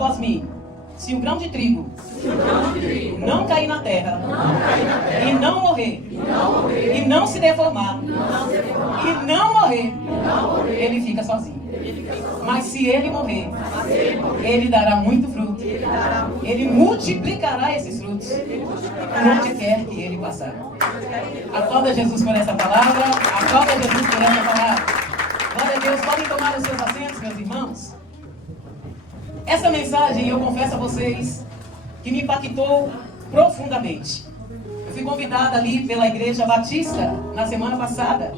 após mim: se o grão de trigo não cair na terra e não morrer e não se deformar e não morrer, ele fica sozinho. Mas se ele morrer, ele dará muito fruto. Ele multiplicará esses frutos por onde quer que ele passar. Aplauda Jesus por essa palavra. Aplauda Jesus por essa palavra. Glória a Deus. Podem tomar os seus assentos, meus irmãos. Essa mensagem, eu confesso a vocês, que me impactou profundamente. Eu fui convidada ali pela Igreja Batista na semana passada,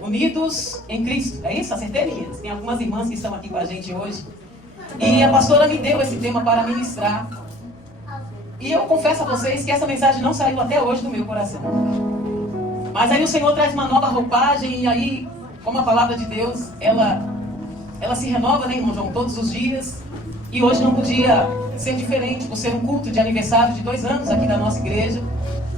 Unidos em Cristo. É isso? Acertei, meninas? Tem algumas irmãs que estão aqui com a gente hoje. E a pastora me deu esse tema para ministrar. E eu confesso a vocês que essa mensagem não saiu até hoje do meu coração. Mas aí o Senhor traz uma nova roupagem, e aí, como a palavra de Deus, ela se renova, né, irmão João, todos os dias. E hoje não podia ser diferente, por ser um culto de aniversário de 2 anos aqui da nossa igreja.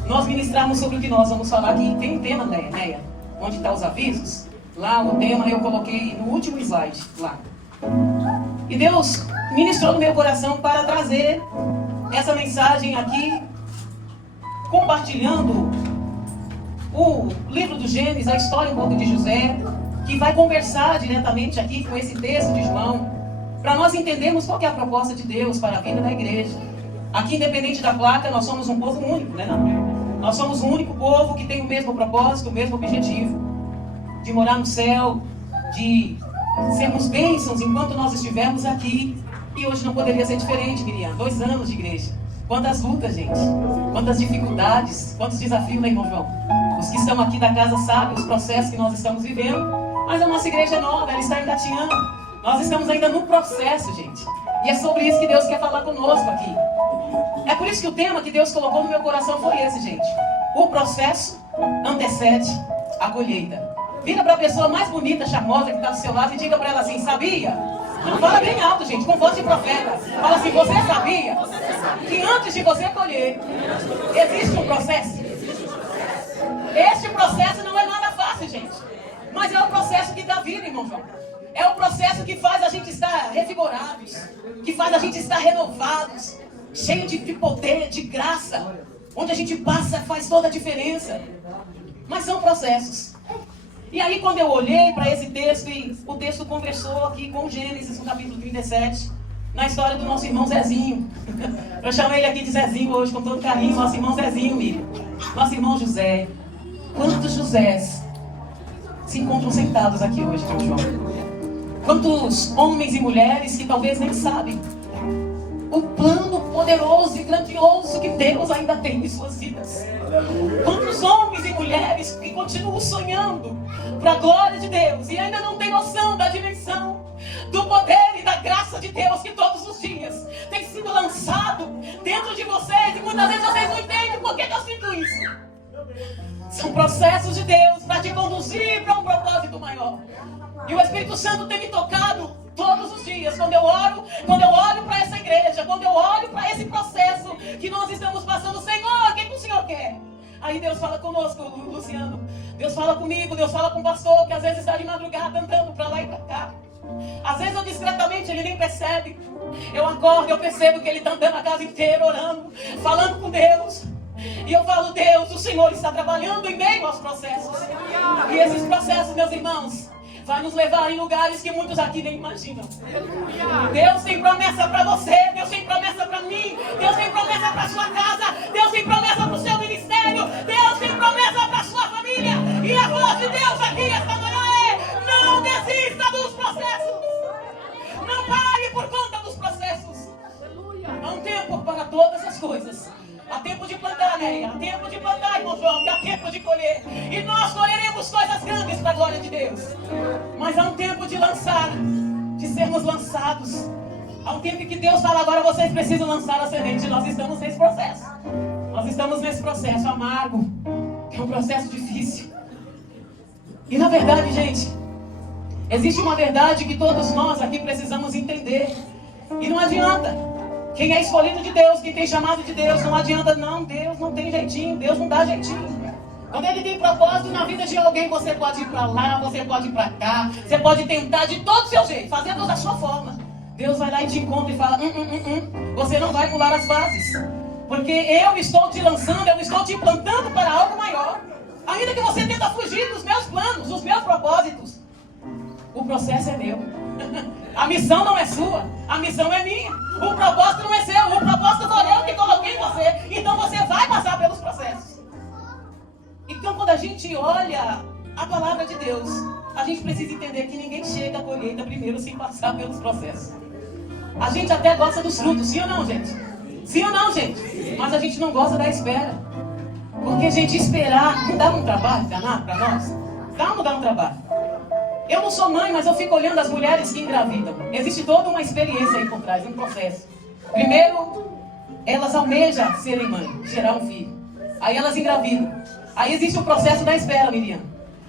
Nós ministramos sobre o que nós vamos falar aqui. Tem um tema, né? Onde estão os avisos? Lá o tema eu coloquei no último slide, lá. E Deus ministrou no meu coração para trazer essa mensagem aqui, compartilhando o livro do Gênesis, a história um pouco de José, que vai conversar diretamente aqui com esse texto de João, para nós entendermos qual que é a proposta de Deus para a vida da igreja. Aqui, independente da placa, nós somos um povo único, né? Nós somos um único povo que tem o mesmo propósito, o mesmo objetivo, de morar no céu, de sermos bênçãos enquanto nós estivermos aqui. E hoje não poderia ser diferente, Miriam. 2 anos de igreja. Quantas lutas, gente. Quantas dificuldades, quantos desafios, né, irmão João? Os que estão aqui da casa sabem os processos que nós estamos vivendo. Mas a nossa igreja é nova, ela está engatinhando. Nós estamos ainda no processo, gente. E é sobre isso que Deus quer falar conosco aqui. É por isso que o tema que Deus colocou no meu coração foi esse, gente. O processo antecede a colheita. Vira para a pessoa mais bonita, charmosa que está do seu lado e diga para ela assim: sabia? Não fala bem alto, gente, com voz de profeta. Fala assim: você sabia que antes de você colher, existe um processo? Este processo não é nada fácil, gente. Mas é o processo que dá vida, irmão João. É o processo que faz a gente estar revigorados, que faz a gente estar renovados, cheio de poder, de graça. Onde a gente passa faz toda a diferença. Mas são processos. E aí quando eu olhei para esse texto, e o texto conversou aqui com Gênesis, no capítulo 37, na história do nosso irmão Zezinho. Eu chamo ele aqui de Zezinho hoje com todo carinho, nosso irmão Zezinho, Miriam. Nosso irmão José. Quantos Josés se encontram sentados aqui hoje, meu João? Quantos homens e mulheres que talvez nem sabem o plano poderoso e grandioso que Deus ainda tem em suas vidas. Quantos homens e mulheres que continuam sonhando para a glória de Deus e ainda não têm noção da dimensão do poder e da graça de Deus que todos os dias tem sido lançado dentro de vocês, e muitas vezes vocês não entendem por que eu sinto isso. São processos de Deus para te conduzir para um propósito maior. E o Espírito Santo tem me tocado todos os dias, quando eu olho para essa igreja, quando eu olho para esse processo que nós estamos passando. Senhor, o que o Senhor quer? Aí Deus fala conosco, Luciano. Deus fala comigo, Deus fala com o pastor, que às vezes está de madrugada andando para lá e para cá. Às vezes eu discretamente, ele nem percebe. Eu acordo, eu percebo que ele está andando a casa inteira, orando, falando com Deus. E eu falo: Deus, o Senhor está trabalhando em meio aos processos. E esses processos, meus irmãos, vai nos levar em lugares que muitos aqui nem imaginam. Deus tem promessa para você, Deus tem promessa para mim, Deus tem promessa para sua casa, Deus tem promessa para o seu ministério, Deus tem promessa para sua família. E a voz de Deus aqui esta manhã é: não desista dos processos. Não pare por conta dos processos. Há um tempo para todas as coisas. Há tempo de plantar, né? Há tempo de plantar, irmão João, e há tempo de colher. E nós colheremos coisas grandes para a glória de Deus. Mas há um tempo de lançar, de sermos lançados. Há um tempo que Deus fala: agora vocês precisam lançar a semente. Nós estamos nesse processo. Nós estamos nesse processo amargo, que é um processo difícil. E na verdade, gente, existe uma verdade que todos nós aqui precisamos entender. E não adianta. Quem é escolhido de Deus, quem tem chamado de Deus, não adianta não. Deus não tem jeitinho, Deus não dá jeitinho. Quando Ele tem propósito na vida de alguém, você pode ir para lá, você pode ir para cá, você pode tentar de todo o seu jeito, fazendo da sua forma. Deus vai lá e te encontra e fala, você não vai pular as fases. Porque eu estou te lançando, eu estou te plantando para algo maior. Ainda que você tenta fugir dos meus planos, dos meus propósitos, o processo é meu. A missão não é sua, a missão é minha. O propósito não é seu, o propósito sou eu que coloquei em você. Então você vai passar pelos processos. Então quando a gente olha a palavra de Deus, a gente precisa entender que ninguém chega à colheita primeiro sem passar pelos processos. A gente até gosta dos frutos, sim ou não, gente? Sim ou não, gente? Mas a gente não gosta da espera. Porque, gente, esperar não dá um trabalho danado para nós? Dá ou não dá um trabalho? Eu não sou mãe, mas eu fico olhando as mulheres que engravidam. Existe toda uma experiência aí por trás, um processo. Primeiro, elas almejam serem mãe, gerar um filho. Aí elas engravidam. Aí existe o processo da espera, Miriam.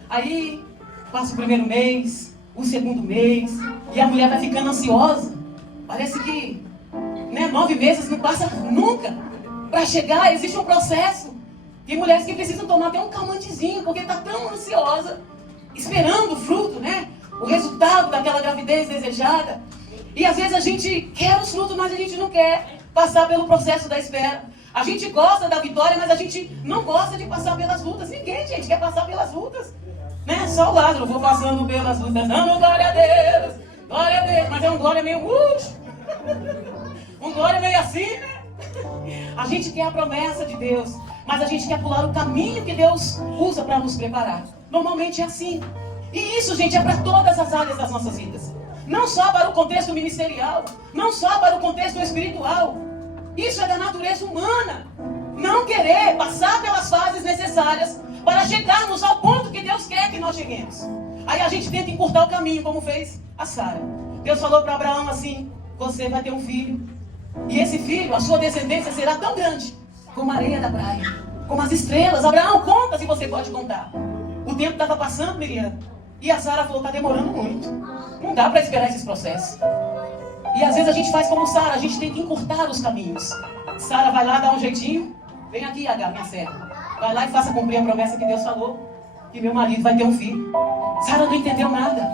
Aí passa o primeiro mês, o segundo mês, e a mulher vai ficando ansiosa. Parece que 9 meses não passa nunca. Para chegar, existe um processo. Tem mulheres que precisam tomar até um calmantezinho, porque está tão ansiosa, esperando o fruto, né? O resultado daquela gravidez desejada. E às vezes a gente quer os frutos, mas a gente não quer passar pelo processo da espera. A gente gosta da vitória, mas a gente não gosta de passar pelas lutas. Ninguém, gente, quer passar pelas lutas. Né? Só o Lázaro, vou passando pelas lutas. Não, glória a Deus, glória a Deus. Mas é um glória meio um glória meio assim, né? A gente quer a promessa de Deus, mas a gente quer pular o caminho que Deus usa para nos preparar. Normalmente é assim. E isso, gente, é para todas as áreas das nossas vidas. Não só para o contexto ministerial, não só para o contexto espiritual. Isso é da natureza humana. Não querer passar pelas fases necessárias para chegarmos ao ponto que Deus quer que nós cheguemos. Aí a gente tenta encurtar o caminho, como fez a Sara. Deus falou para Abraão assim, você vai ter um filho. E esse filho, a sua descendência será tão grande como a areia da praia, como as estrelas. Abraão, conta se você pode contar. O tempo estava passando, Miriam. E a Sara falou, está demorando muito. Não dá para esperar esses processos. E às vezes a gente faz como Sara, a gente tem que encurtar os caminhos. Sara vai lá, dá um jeitinho. Vem aqui, H, minha serva. Vai lá e faça cumprir a promessa que Deus falou. Que meu marido vai ter um filho. Sara não entendeu nada.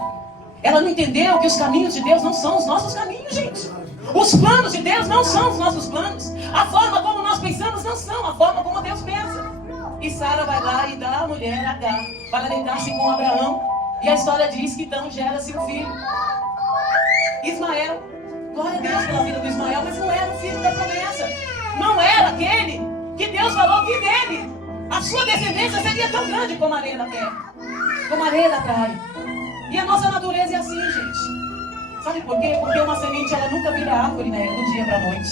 Ela não entendeu que os caminhos de Deus não são os nossos caminhos, gente. Os planos de Deus não são os nossos planos. A forma como nós pensamos não são a forma como Deus pensa. E Sara vai lá e dá a mulher H para deitar-se com Abraão. E a história diz que então gera-se um filho. Ismael. Glória a Deus pela vida do Ismael, mas não era o filho da promessa. Não era aquele que Deus falou que nele a sua descendência seria tão grande como a areia da terra, como a areia da praia. E a nossa natureza é assim, gente. Sabe por quê? Porque uma semente ela nunca vira árvore, né, do dia para a noite.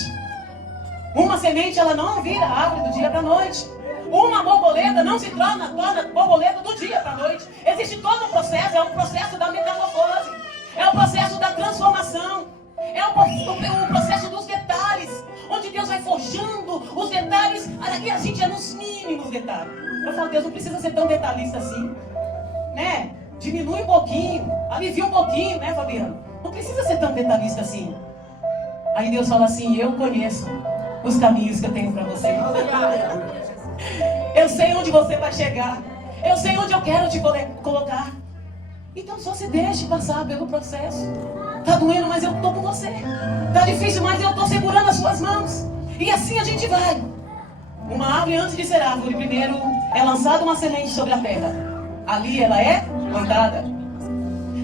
Uma semente ela não vira árvore do dia para a noite. Uma borboleta não se torna borboleta do dia para a noite. Existe todo um processo, é um processo da metamorfose, é o processo da transformação, é o processo dos detalhes, onde Deus vai forjando os detalhes, e a gente é nos mínimos detalhes. Eu falo, Deus não precisa ser tão detalhista assim, né? Diminui um pouquinho, alivia um pouquinho, né, Fabiano? Não precisa ser tão detalhista assim. Aí Deus fala assim, eu conheço os caminhos que eu tenho para você. Eu sei onde você vai chegar. Eu sei onde eu quero te colocar. Então só se deixe passar pelo processo. Tá doendo, mas eu estou com você. Tá difícil, mas eu estou segurando as suas mãos. E assim a gente vai. Uma árvore, antes de ser árvore, primeiro é lançada uma semente sobre a terra. Ali ela é plantada.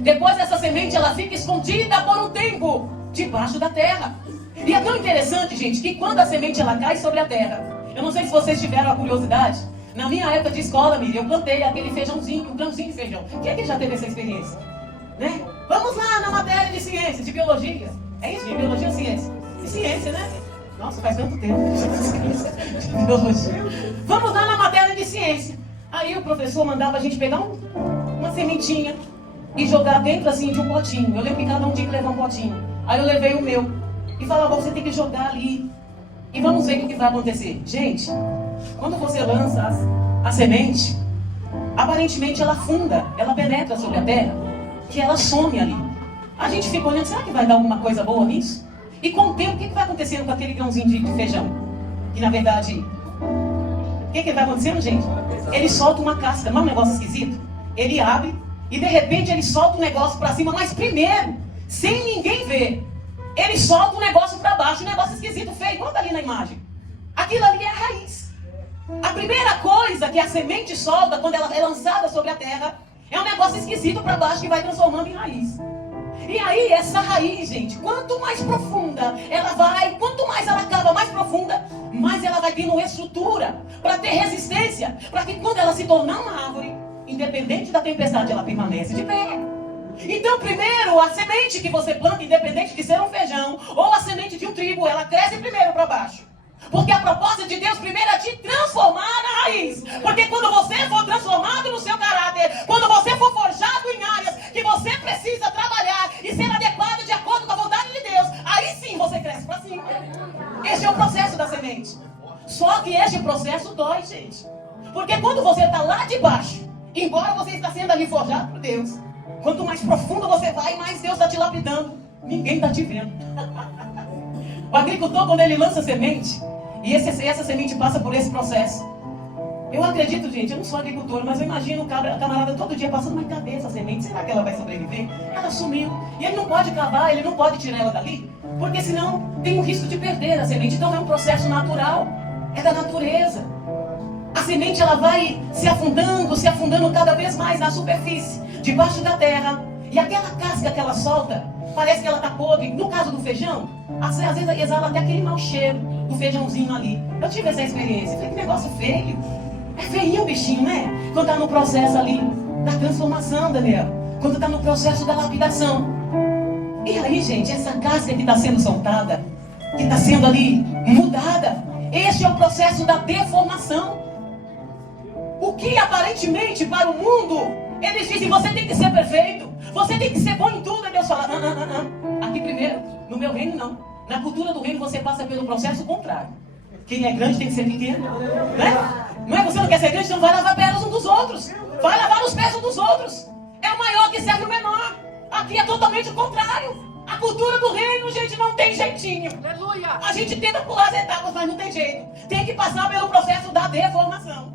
Depois dessa semente ela fica escondida por um tempo debaixo da terra. E é tão interessante, gente, que quando a semente ela cai sobre a terra, eu não sei se vocês tiveram a curiosidade. Na minha época de escola, Miriam, eu plantei aquele feijãozinho, um grãozinho de feijão. Quem é que já teve essa experiência? Né? Vamos lá na matéria de ciência, de biologia. É isso, de biologia ou ciência? De ciência, né? Nossa, faz tanto tempo. De biologia. Vamos lá na matéria de ciência. Aí o professor mandava a gente pegar uma sementinha e jogar dentro assim de um potinho. Eu lembro que cada um tinha que levar um potinho. Aí eu levei o meu. E falava, você tem que jogar ali. E vamos ver o que vai acontecer. Gente, quando você lança a semente, aparentemente ela afunda, ela penetra sobre a terra, que ela some ali. A gente fica olhando, será que vai dar alguma coisa boa nisso? E com o tempo, o que vai acontecendo com aquele grãozinho de feijão? Que na verdade, o que vai acontecendo, gente? Ele solta uma casca, não é um negócio esquisito? Ele abre e de repente ele solta um negócio para cima, mas primeiro, sem ninguém ver, ele solta um negócio para baixo, um negócio esquisito, feio. Bota ali na imagem. Aquilo ali é a raiz. A primeira coisa que a semente solta quando ela é lançada sobre a terra é um negócio esquisito para baixo que vai transformando em raiz. E aí essa raiz, gente, quanto mais profunda ela vai, quanto mais ela cava mais profunda, mais ela vai tendo estrutura para ter resistência, para que quando ela se tornar uma árvore, independente da tempestade, ela permanece de pé. Então, primeiro, a semente que você planta, independente de ser um feijão ou a semente de um trigo, ela cresce primeiro para baixo. Porque a proposta de Deus primeiro é te transformar na raiz. Porque quando você for transformado no seu caráter, quando você for forjado em áreas que você precisa trabalhar e ser adequado de acordo com a vontade de Deus, aí sim você cresce para cima. Esse é o processo da semente. Só que este processo dói, gente. Porque quando você está lá de baixo, embora você está sendo ali forjado por Deus, quanto mais profundo você vai, mais Deus está te lapidando. Ninguém está te vendo. O agricultor, quando ele lança semente, e essa semente passa por esse processo. Eu acredito, gente, eu não sou agricultor, mas eu imagino o camarada todo dia passando, mas cadê essa semente? Será que ela vai sobreviver? Ela sumiu. E ele não pode cavar, ele não pode tirar ela dali, porque senão tem o risco de perder a semente. Então é um processo natural, é da natureza. A semente ela vai se afundando cada vez mais na superfície, debaixo da terra. E aquela casca que ela solta, parece que ela está podre. No caso do feijão, às vezes exala até aquele mau cheiro do feijãozinho ali. Eu tive essa experiência. Falei, que negócio feio. É feinho o bichinho, né? Quando está no processo ali da transformação, Daniel. Quando está no processo da lapidação. E aí, gente, essa casca que está sendo soltada, que está sendo ali mudada, este é o processo da deformação. O que aparentemente para o mundo, eles dizem, você tem que ser perfeito, você tem que ser bom em tudo. E Deus fala, aqui primeiro, no meu reino não. Na cultura do reino você passa pelo processo contrário. Quem é grande tem que ser pequeno, né? Não é? Você não quer ser grande, então vai lavar pés uns dos outros. Vai lavar os pés uns dos outros. É o maior que serve o menor. Aqui é totalmente o contrário. A cultura do reino, gente, não tem jeitinho. Aleluia. A gente tenta pular as etapas, mas não tem jeito. Tem que passar pelo processo da deformação.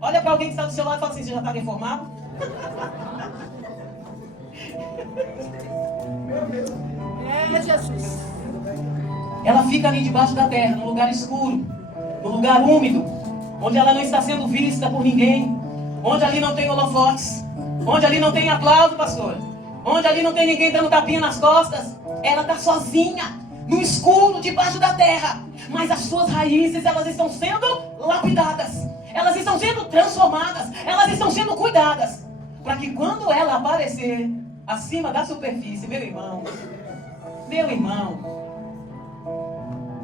Olha para alguém que está do seu lado e fala assim, você já está deformado? É Jesus. Ela fica ali debaixo da terra, num lugar escuro, num lugar úmido, onde ela não está sendo vista por ninguém, onde ali não tem holofotes, onde ali não tem aplauso, pastor, onde ali não tem ninguém dando tapinha nas costas. Ela está sozinha, no escuro, debaixo da terra, mas as suas raízes, elas estão sendo lapidadas, elas estão sendo transformadas, elas estão sendo cuidadas, para que quando ela aparecer acima da superfície, meu irmão,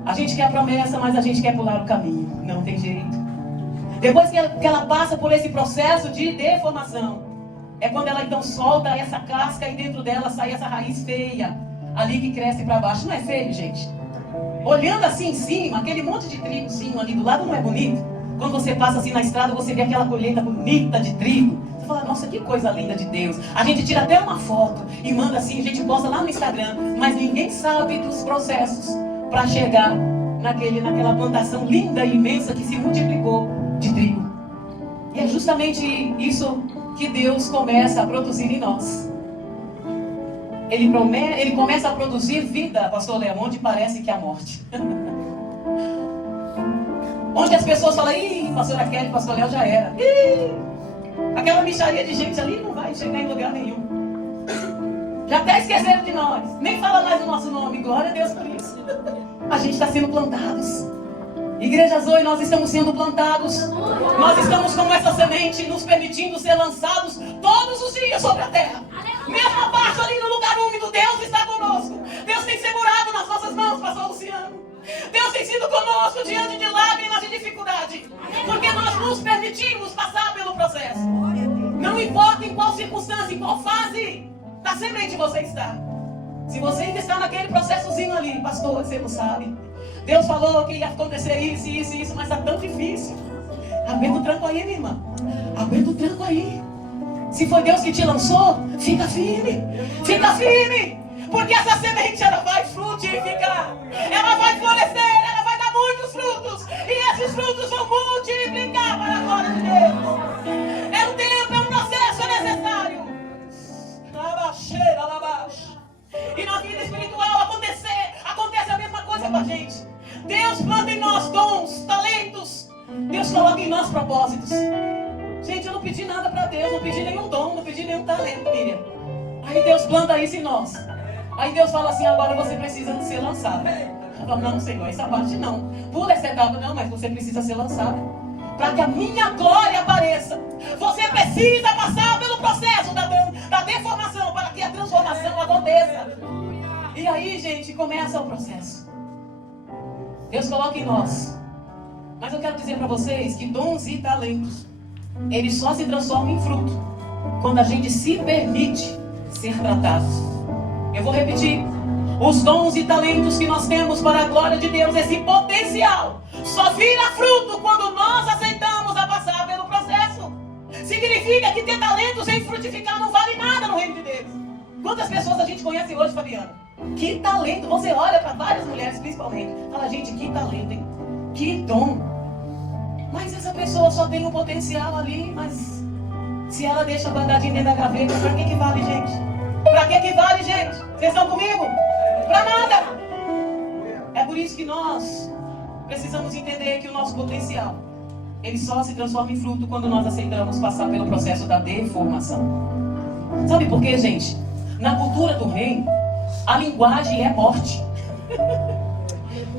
a gente quer a promessa, mas a gente quer pular o caminho. Não tem jeito. Depois que ela passa por esse processo de deformação, é quando ela então solta essa casca e dentro dela sai essa raiz feia, ali que cresce para baixo. Não é feio, gente? Olhando assim em cima, aquele monte de trigozinho ali do lado não é bonito? Quando você passa assim na estrada, você vê aquela colheita bonita de trigo. Você fala, nossa, que coisa linda de Deus. A gente tira até uma foto e manda assim, a gente posta lá no Instagram, mas ninguém sabe dos processos para chegar naquela plantação linda e imensa que se multiplicou de trigo. E é justamente isso que Deus começa a produzir em nós. Ele começa a produzir vida, pastor Léo, onde parece que há morte. Onde as pessoas falam, ih, pastora Kelly, pastor Léo já era. Ih, aquela micharia de gente ali não vai chegar em lugar nenhum. Já até esqueceram de nós. Nem fala mais o nosso nome. Glória a Deus por isso. A gente está sendo plantados. Igreja Zoe, nós estamos sendo plantados. Nós estamos como essa semente, nos permitindo ser lançados todos os dias sobre a terra. Mesmo abaixo ali no lugar úmido, Deus está conosco. Deus tem segurado nas nossas mãos, pastor Luciano. Deus tem sido conosco diante de lágrimas e dificuldade. Porque nós nos permitimos passar pelo processo. Não importa em qual circunstância, em qual fase da semente você está. Se você ainda está naquele processozinho ali, pastor, você não sabe. Deus falou que ia acontecer isso, mas está tão difícil. Aguenta o tranco aí, minha irmã. Aguenta o tranco aí. Se foi Deus que te lançou, fica firme. Fica firme. Porque essa semente, ela vai frutificar. Ela vai florescer, ela vai dar muitos frutos. E esses frutos vão multiplicar para a glória de Deus. É um tempo, é um processo, é necessário. E na vida espiritual gente. Deus planta em nós dons, talentos. Deus coloca em nós propósitos. Gente, eu não pedi nada para Deus, não pedi nenhum dom, não pedi nenhum talento, Miriam. Aí Deus planta isso em nós. Aí Deus fala assim, agora você precisa ser lançado. Eu falo, não, Senhor, essa parte não. Pula essa etapa, não, mas você precisa ser lançado. Para que a minha glória apareça. Você precisa passar pelo processo da deformação, para que a transformação aconteça. E aí, gente, começa o processo. Deus coloca em nós. Mas eu quero dizer para vocês que dons e talentos, eles só se transformam em fruto quando a gente se permite ser tratado. Eu vou repetir. Os dons e talentos que nós temos para a glória de Deus, esse potencial, só vira fruto quando nós aceitamos a passar pelo processo. Significa que ter talentos sem frutificar não vale nada no reino de Deus. Quantas pessoas a gente conhece hoje, Fabiana? Que talento! Você olha para várias mulheres, principalmente, fala, gente, que talento, hein? Que dom! Mas essa pessoa só tem um potencial ali, mas se ela deixa guardadinho dentro da gaveta, para que vale, gente? Para que vale, gente? Vocês estão comigo? Para nada! É por isso que nós precisamos entender que o nosso potencial, ele só se transforma em fruto quando nós aceitamos passar pelo processo da deformação. Sabe por quê, gente? Na cultura do reino, a linguagem é morte.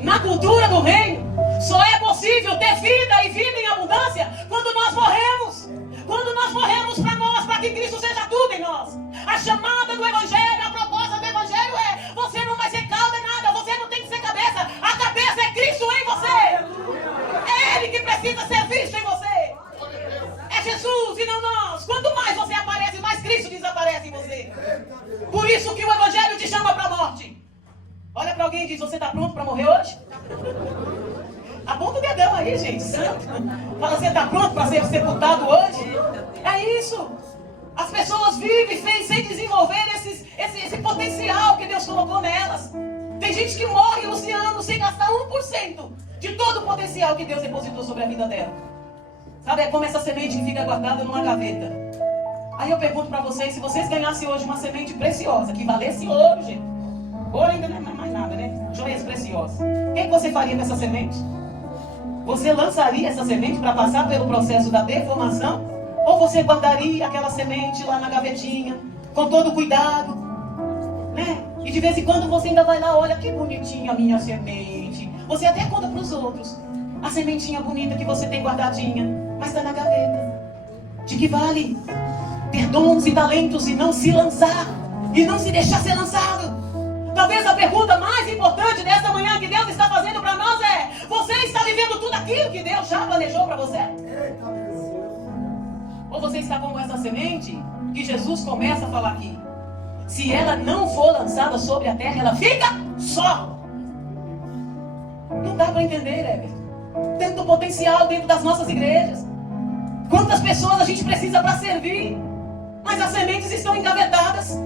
Na cultura do reino, só é possível ter vida e vida em abundância quando nós morremos. Quando nós morremos para nós, para que Cristo seja tudo em nós. A chamada do Evangelho, a proposta do Evangelho é: você não vai ser cauda em nada, você não tem que ser cabeça. A cabeça é Cristo em você. É Ele que precisa ser visto em você. É Jesus e não nós. Quanto mais você aparece, mais Cristo desaparece em você. Por isso que o Evangelho te chama para a morte. Olha para alguém e diz: você está pronto para morrer hoje? Aponta o dedão aí, gente, santo. Fala, você está pronto para ser sepultado hoje? É isso. As pessoas vivem sem desenvolver esse potencial que Deus colocou nelas. Tem gente que morre, Luciano, sem gastar 1% de todo o potencial que Deus depositou sobre a vida dela. Sabe, é como essa semente que fica guardada numa gaveta. Aí eu pergunto para vocês, se vocês ganhassem hoje uma semente preciosa, que valesse ouro, gente. Ouro ainda não é mais nada, né? Joias preciosas. O que você faria com essa semente? Você lançaria essa semente para passar pelo processo da deformação? Ou você guardaria aquela semente lá na gavetinha, com todo cuidado, né? E de vez em quando você ainda vai lá, olha que bonitinha a minha semente. Você até conta para os outros a sementinha bonita que você tem guardadinha, mas está na gaveta. De que vale ter dons e talentos e não se lançar, e não se deixar ser lançado? Talvez a pergunta mais importante desta manhã que Deus está fazendo para nós é: você está vivendo tudo aquilo que Deus já planejou para você? Ou você está como essa semente que Jesus começa a falar aqui? Se ela não for lançada sobre a terra, ela fica só. Não dá para entender, Everton. Tanto potencial dentro das nossas igrejas. Quantas pessoas a gente precisa para servir, mas as sementes estão engavetadas.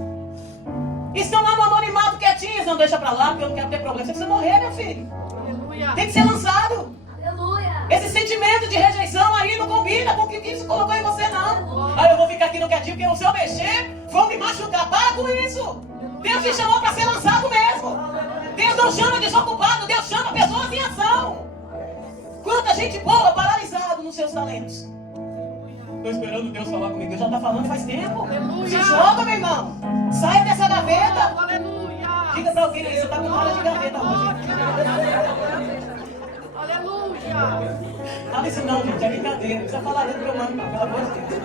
Estão lá no anonimato quietinhas. Não, deixa para lá, porque eu não quero ter problema. Você precisa morrer, meu filho. Aleluia. Tem que ser lançado. Aleluia. Esse sentimento de rejeição aí não combina com o que isso colocou em você, não. Aí eu vou ficar aqui no quietinho, porque se eu mexer, vão me machucar. Para com isso. Deus te chamou para ser lançado mesmo. Deus não chama desocupado, Deus chama pessoas em ação. Quanta gente boa paralisado nos seus talentos. Estou esperando Deus falar comigo. Deus já está falando faz tempo. Aleluia. Se joga, meu irmão. Saia dessa gaveta. Aleluia. Diga para alguém aí, você está com cara de gaveta hoje. Aleluia. Fala isso não, gente, é brincadeira. Não precisa falar dentro do meu nome, não, pelo amor de Deus.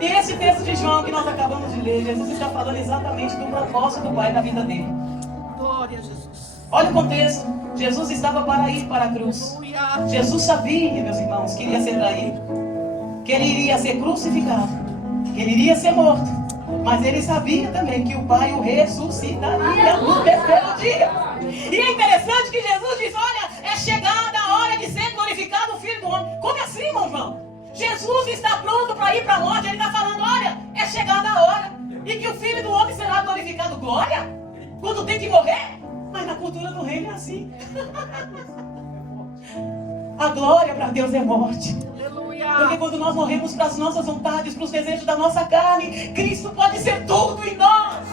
E esse texto de João que nós acabamos de ler, Jesus está falando exatamente do propósito do Pai na vida dele. Glória a Jesus. Olha o contexto. Jesus estava para ir para a cruz. Jesus sabia, meus irmãos, que iria ser traído, que ele iria ser crucificado, que ele iria ser morto. Mas ele sabia também que o Pai o ressuscitaria no terceiro dia. E é interessante que Jesus diz: olha, é chegada a hora de ser glorificado o Filho do Homem. Como assim, irmão João? Jesus está pronto para ir para a morte. Ele está falando: olha, é chegada a hora. E que o Filho do Homem será glorificado. Glória? Quando tem que morrer? Mas na cultura do reino é assim. A glória para Deus é morte. Porque quando nós morremos para as nossas vontades, para os desejos da nossa carne, Cristo pode ser tudo em nós.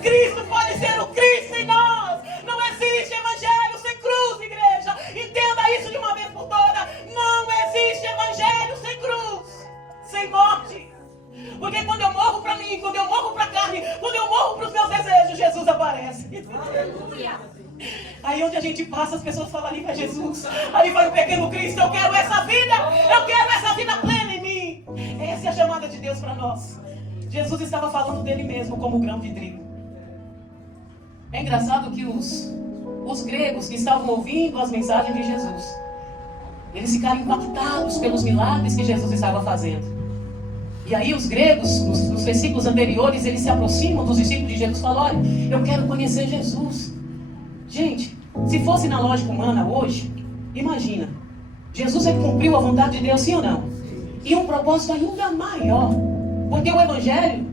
Cristo pode ser o Cristo em nós. Porque quando eu morro para mim, quando eu morro para a carne, quando eu morro para os meus desejos, Jesus aparece. Aí onde a gente passa, as pessoas falam, ali vai Jesus, ali vai o pequeno Cristo, eu quero essa vida plena em mim. Essa é a chamada de Deus para nós. Jesus estava falando dele mesmo como grão de trigo. É engraçado que os gregos que estavam ouvindo as mensagens de Jesus, eles ficaram impactados pelos milagres que Jesus estava fazendo. E aí os gregos, nos versículos anteriores, eles se aproximam dos discípulos de Jesus e falam, olha, eu quero conhecer Jesus. Gente, se fosse na lógica humana hoje, imagina, Jesus ele cumpriu a vontade de Deus, sim ou não? E um propósito ainda maior, porque o Evangelho,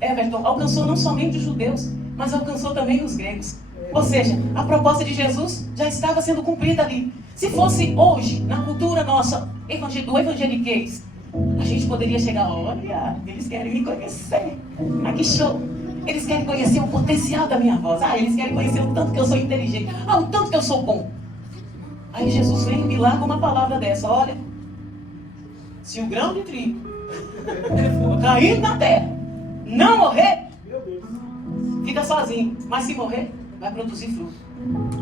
Everton, alcançou não somente os judeus, mas alcançou também os gregos. Ou seja, a proposta de Jesus já estava sendo cumprida ali. Se fosse hoje, na cultura nossa, do evangeliquez, a gente poderia chegar, olha, eles querem me conhecer. Ah, que show! Eles querem conhecer o potencial da minha voz. Ah, eles querem conhecer o tanto que eu sou inteligente. Ah, o tanto que eu sou bom. Aí Jesus vem e me larga uma palavra dessa. Olha, se o grão de trigo cair na terra, não morrer, fica sozinho. Mas se morrer, vai produzir fruto.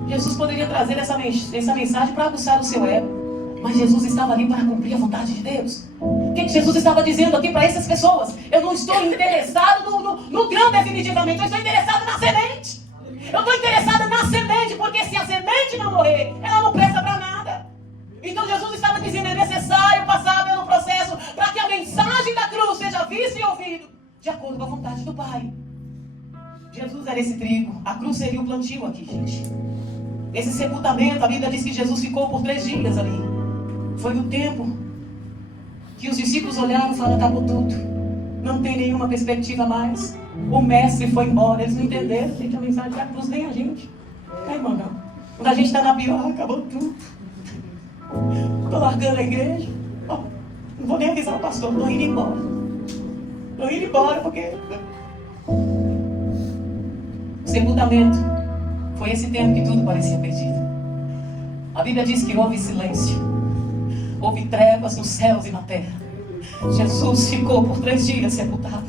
Jesus poderia trazer essa mensagem para aguçar o seu ego. Mas Jesus estava ali para cumprir a vontade de Deus. O que Jesus estava dizendo aqui para essas pessoas? Eu não estou interessado no grão definitivamente. Eu estou interessado na semente. Eu estou interessada na semente, porque se a semente não morrer, ela não presta para nada. Então Jesus estava dizendo, é necessário passar pelo processo para que a mensagem da cruz seja vista e ouvida de acordo com a vontade do Pai. Jesus era esse trigo. A cruz seria o plantio aqui, gente. Esse sepultamento, a Bíblia diz que Jesus ficou por 3 dias ali. Foi o tempo que os discípulos olharam e falaram, acabou tudo. Não tem nenhuma perspectiva mais. O mestre foi embora. Eles não entenderam, gente, a mensagem da cruz, nem a gente. É, irmão, não. Quando a gente está na pior, acabou tudo. Estou largando a igreja. Oh, não vou nem avisar o pastor, estou indo embora. Estou indo embora porque... O sepultamento foi esse tempo que tudo parecia perdido. A Bíblia diz que houve silêncio. Houve trevas nos céus e na terra. Jesus ficou por 3 dias sepultado.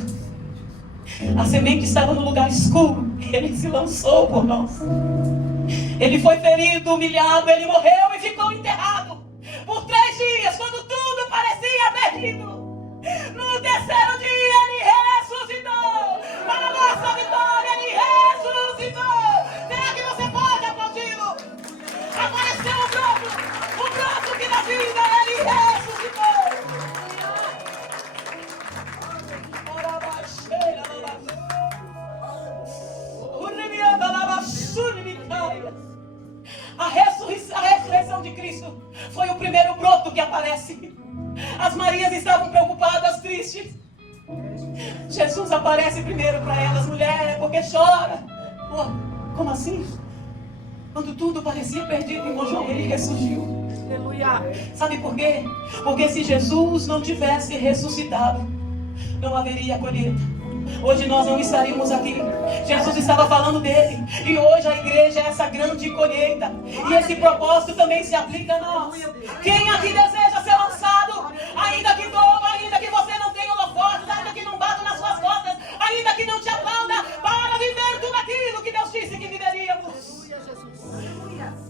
A semente estava no lugar escuro. Ele se lançou por nós. Ele foi ferido, humilhado, ele morreu e ficou enterrado. Por 3 dias, quando tudo parecia perdido. No 3º dia, ele ressuscitou. Para a nossa vitória, ele ressuscitou. Será que você pode aplaudi-lo? Apareceu o broto que na vida ele ressuscitou. A ressurreição de Cristo foi o primeiro broto que aparece. As Marias estavam preocupadas, tristes. Jesus aparece primeiro para elas, mulher, porque chora. Oh, como assim? Quando tudo parecia perdido, irmão João, ele ressurgiu. Aleluia. Sabe por quê? Porque se Jesus não tivesse ressuscitado, não haveria colheita. Hoje nós não estaríamos aqui. Jesus estava falando dele. E hoje a igreja é essa grande colheita. E esse propósito também se aplica a nós. Quem aqui deseja ser lançado, ainda que doa, ainda que você não tenha holofotes, ainda que não bata nas suas costas, ainda que não te aplauda, para viver tudo aquilo que Deus disse que viveríamos.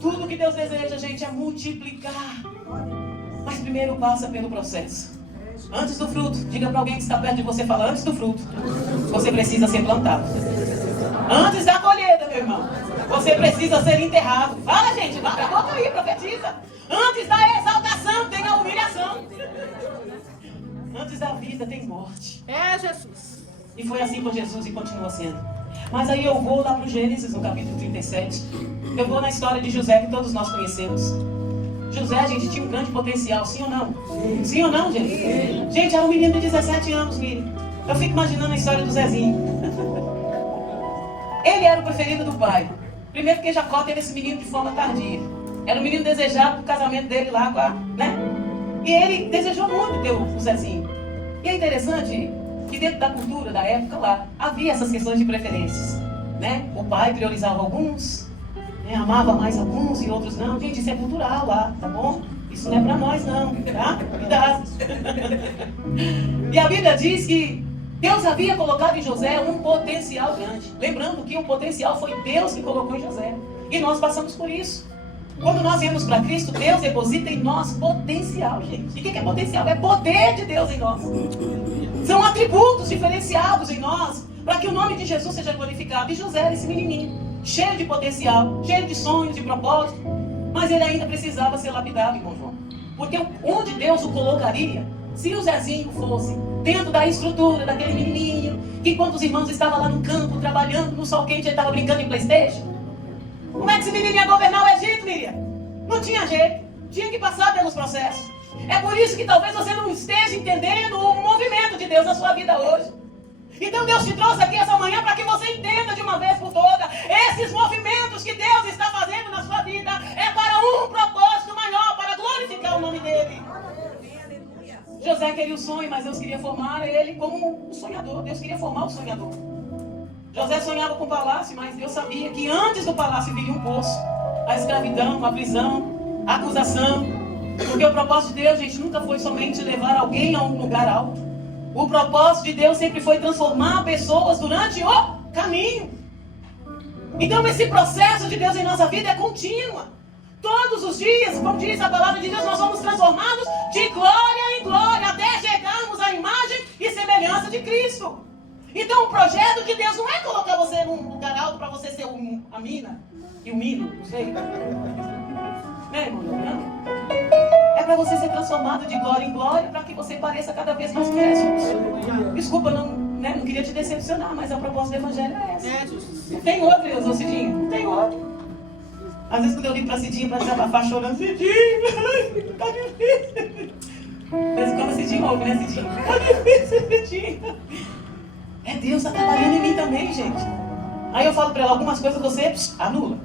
Tudo que Deus deseja, gente, é multiplicar. Mas primeiro passa pelo processo. Antes do fruto, diga para alguém que está perto de você, fala, antes do fruto, você precisa ser plantado. Antes da colheita, meu irmão, você precisa ser enterrado. Fala, gente, bata a boca aí, profetiza. Antes da exaltação, tem a humilhação. Antes da vida, tem morte. É, Jesus. E foi assim com Jesus e continua sendo. Mas aí eu vou lá para o Gênesis, no capítulo 37. Eu vou na história de José, que todos nós conhecemos. José, gente, tinha um grande potencial, sim ou não? Sim ou não, gente? Sim. Gente, era um menino de 17 anos, Miriam. Eu fico imaginando a história do Zezinho. Ele era o preferido do pai. Primeiro porque Jacó teve esse menino de forma tardia. Era o menino desejado pro casamento dele lá, né? E ele desejou muito ter o Zezinho. E é interessante que dentro da cultura da época lá, havia essas questões de preferências, né? O pai priorizava alguns, né? Amava mais alguns e outros não. Gente, isso é cultural lá, tá bom? Isso não é para nós não, tá? Cuidado. E a Bíblia diz que Deus havia colocado em José um potencial grande. Lembrando que o potencial foi Deus que colocou em José. E nós passamos por isso. Quando nós viemos para Cristo, Deus deposita em nós potencial, gente. E o que é potencial? É poder de Deus em nós. São atributos diferenciados em nós para que o nome de Jesus seja glorificado. E José era esse menininho, cheio de potencial, cheio de sonhos, de propósito. Mas ele ainda precisava ser lapidado, irmão João. Porque onde Deus o colocaria, se o Zezinho fosse dentro da estrutura daquele menininho, que quando os irmãos estavam lá no campo, trabalhando no sol quente, ele estava brincando em PlayStation. Como é que esse menino ia governar o Egito, Miriam? Não tinha jeito. Tinha que passar pelos processos. É por isso que talvez você não esteja entendendo o movimento de Deus na sua vida hoje. Então Deus te trouxe aqui essa manhã para que você entenda de uma vez por todas. Esses movimentos que Deus está fazendo na sua vida é para um propósito maior, para glorificar o nome dEle. José queria o sonho, mas Deus queria formar ele como um sonhador. Deus queria formar o sonhador. José sonhava com o palácio, mas Deus sabia que antes do palácio viria um poço. A escravidão, a prisão, a acusação. Porque o propósito de Deus, gente, nunca foi somente levar alguém a um lugar alto. O propósito de Deus sempre foi transformar pessoas durante o caminho. Então esse processo de Deus em nossa vida é contínua. Todos os dias, como diz a palavra de Deus, nós somos transformados de glória em glória até chegarmos à imagem e semelhança de Cristo. Então o projeto de Deus não é colocar você num lugar alto para você ser a mina e o mino, não sei. Né, irmão? Não. É para você ser transformado de glória em glória para que você pareça cada vez mais com Jesus. Desculpa, não queria te decepcionar, mas a proposta do Evangelho é essa. Não tem outra, Cidinha? Não tem outra. Às vezes quando eu ligo para Cidinha para desabafar chorando, Cidinha, tá difícil. Mas quando a Cidinha ouve, né, Cidinha? Tá difícil, Cidinha. É Deus tá trabalhando em mim também, gente. Aí eu falo para ela algumas coisas, você anula,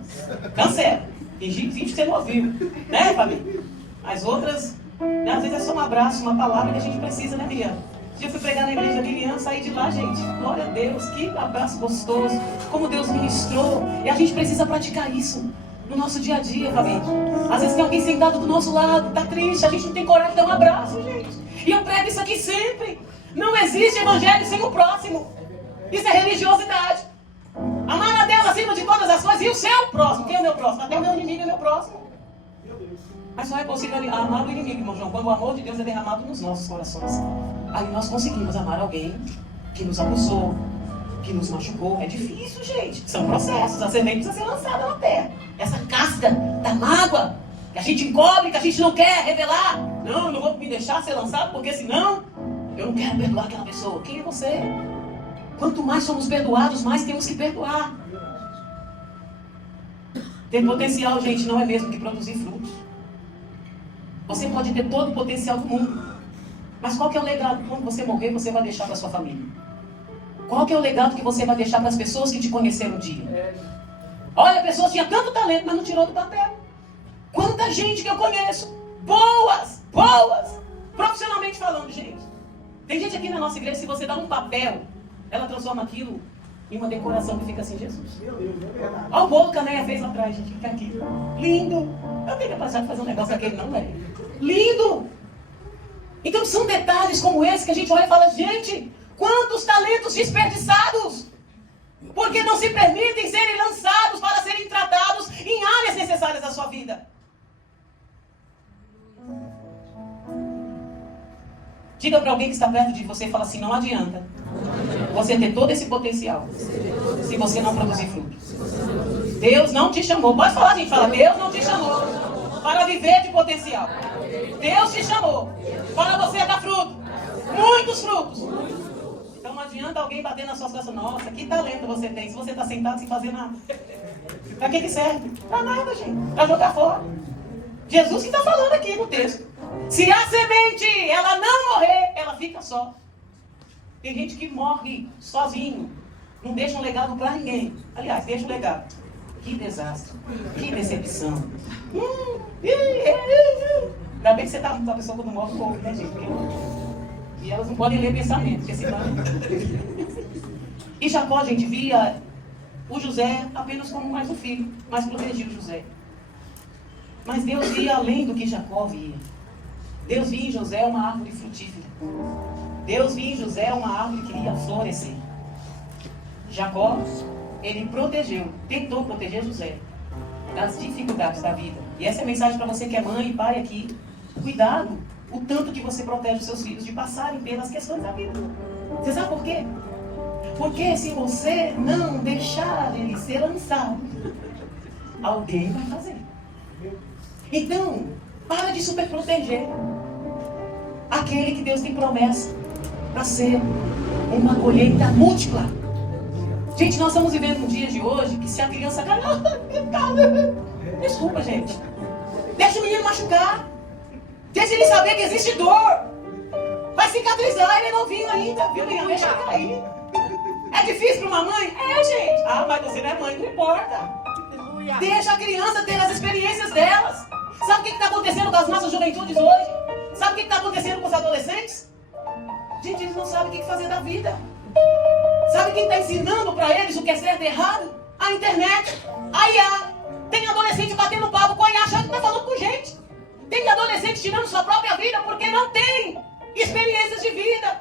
cancela. Finge que você não ouviu, né, família? As outras, né, às vezes é só um abraço, uma palavra que a gente precisa, né, Miriam? Eu fui pregar na igreja Miriam, saí de lá, gente. Glória a Deus, que abraço gostoso. Como Deus ministrou. E a gente precisa praticar isso no nosso dia a dia, família. Às vezes tem alguém sentado do nosso lado, tá triste, a gente não tem coragem de dar um abraço, gente. E eu prego isso aqui sempre. Não existe evangelho sem o próximo. Isso é religiosidade. Amar a Deus acima de todas as coisas e o seu próximo. Quem é o meu próximo? Até o meu inimigo é meu próximo. Mas só é possível amar o inimigo, irmão João, quando o amor de Deus é derramado nos nossos corações. Aí nós conseguimos amar alguém que nos abusou, que nos machucou. É difícil, gente. São processos. A semente precisa ser lançada na terra. Essa casca da mágoa que a gente encobre, que a gente não quer revelar. Não, eu não vou me deixar ser lançado, porque senão eu não quero perdoar aquela pessoa. Quem é você? Quanto mais somos perdoados, mais temos que perdoar. Ter potencial, gente, não é mesmo que produzir frutos. Você pode ter todo o potencial do mundo. Mas qual que é o legado que quando você morrer, você vai deixar para sua família? Qual que é o legado que você vai deixar para as pessoas que te conheceram um dia? Olha, a pessoa tinha tanto talento, mas não tirou do papel. Quanta gente que eu conheço, boas, profissionalmente falando, gente. Tem gente aqui na nossa igreja, se você dá um papel, ela transforma aquilo em uma decoração que fica assim, Jesus. Olha o bolo que a Neia fez lá atrás, gente, fica aqui. Lindo. Eu tenho capacidade de fazer um negócio daquele, não, velho. Lindo. Então são detalhes como esse que a gente olha e fala, gente, quantos talentos desperdiçados. Porque não se permitem serem lançados para serem tratados em áreas necessárias da sua vida. Diga para alguém que está perto de você e fala assim, não adianta você ter todo esse potencial se você não produzir fruto. Deus não te chamou. Pode falar, gente, fala, Deus não te chamou para viver de potencial. Deus te chamou para você dar fruto. Muitos frutos. Então não adianta alguém bater nas suas costas. Nossa, que talento você tem se você está sentado sem fazer nada. Para que serve? Para nada, gente. Para jogar fora. Jesus que está falando aqui no texto. Se a semente, ela não morrer, ela fica só. Tem gente que morre sozinho. Não deixa um legado para ninguém. Aliás, deixa um legado. Que desastre. Que decepção. Ainda bem que você está com a pessoa quando morre com né, gente? E elas não podem ler pensamento, porque senão... E Jacó, gente, via o José apenas como mais um filho, mas protegia o José. Mas Deus via além do que Jacó via. Deus via em José uma árvore frutífera. Deus via em José uma árvore que ia florescer. Jacó, ele tentou proteger José das dificuldades da vida. E essa é a mensagem para você que é mãe e pai aqui. Cuidado o tanto que você protege os seus filhos de passarem pelas questões da vida. Você sabe por quê? Porque se você não deixar ele ser lançado, alguém vai fazer. Então, para de superproteger aquele que Deus tem promessa para ser uma colheita múltipla. Gente, nós estamos vivendo um dia de hoje que se a criança cai, desculpa, gente. Deixa o menino machucar. Deixa ele saber que existe dor. Vai cicatrizar, ele é novinho ainda, viu, menina? Deixa ele cair. É difícil para uma mãe? É, gente. Ah, mas você não é mãe, não importa. Deixa a criança ter as experiências delas. Sabe o que está acontecendo com as nossas juventudes hoje? Sabe o que está acontecendo com os adolescentes? Gente, eles não sabem o que fazer da vida. Sabe quem está ensinando para eles o que é certo e errado? A internet, a IA. Tem adolescente batendo papo com a IA, achando que está falando com gente. Tem adolescente tirando sua própria vida porque não tem experiências de vida.